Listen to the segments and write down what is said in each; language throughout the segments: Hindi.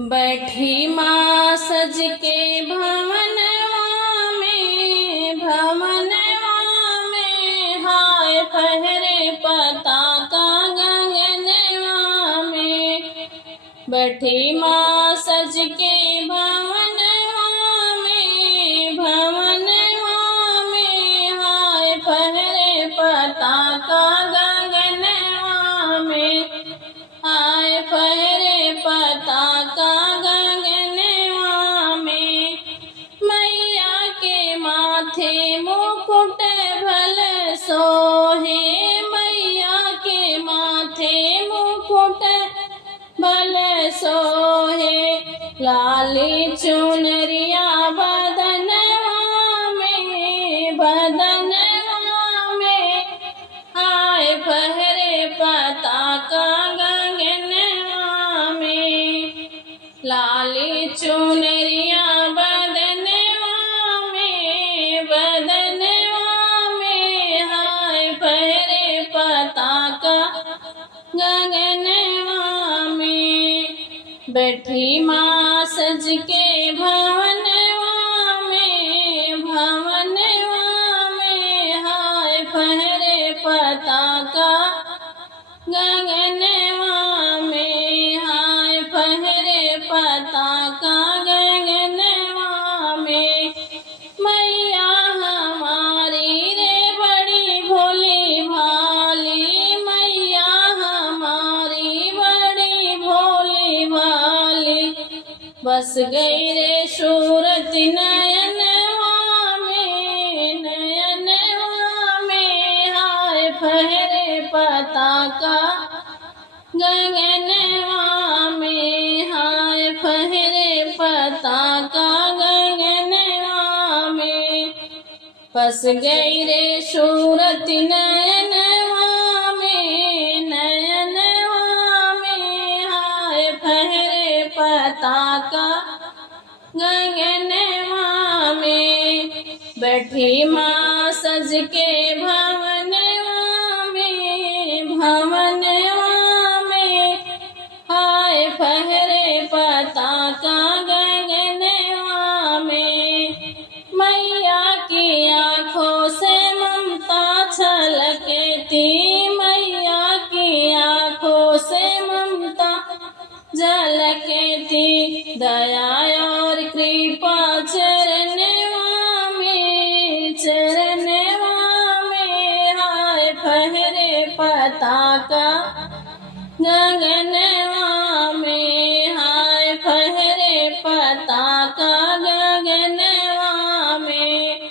बैठी माँ सज के भवनवा में हाय फहरे पताका गगनवा में। बैठी माँ सज के भवनवा में हाय फहरे पताका गगनवा में। हाय फहरे पताका गगनवा में। मैया के माथे मुकुट भल सोहे, मैया के माथे मुकुट भल सोहे। लाली चुनरिया बदनवा में हाय फहरे पताका गगनवा में। लाली चुनरिया बदनवा में हाय फहरे पताका गगनवा में। बैठी माँ सज के भवनवा में हाय फहरे पताका गगनवा में। हाय फहरे पताका गगनवा में। मैया हमारी रे बड़ी भोली भाली, मैया हमारी बड़ी भोली भाली। बस गई रे सूरत नयनवा में हाय फहरे पताका गगनवा में। हाय फहरे पताका गगनवा में। बस गई रे सूरत नयनवा में हाय फहरे पताका गगनवा में। बैठी माँ सज के भवनवा में हाय फहरे पताका गगनवा में। मैया की आँखों से ममता छलकती, मैया की आँखों से ममता झलकती। दया और कृपा चरणवा में हाय फहरे पताका गगनवा में। हाय फहरे पताका गगनवा में।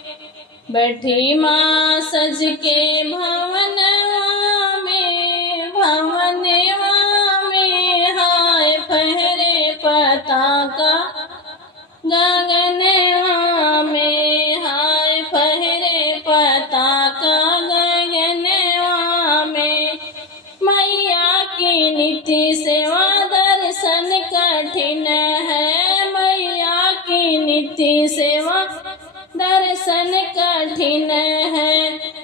बैठी माँ सज के भवनवा में हाय फहरे पताका गगनवा में। हाय फहरे पताका गगनवा में। मैया की नित्य सेवा दर्शन कठिन है, मैया की नित्य सेवा दर्शन कठिन है।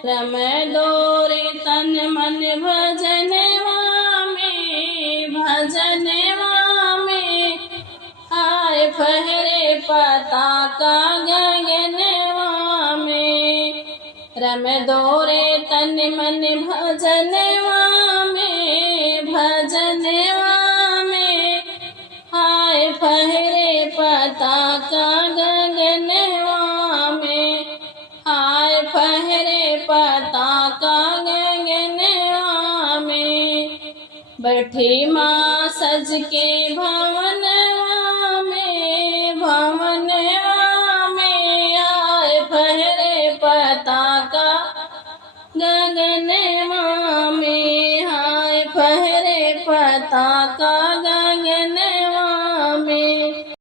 रम दोरे तन मन भजनवा में हाय फहरे पताका गगनवा में। रम दोरे तन मन भजनवा में हाय फहरे पताका गगनवा में। हाय फहरे पताका गगनवा में। बैठी माँ सज के भवनवा में हाय फहरे पताका गगनवा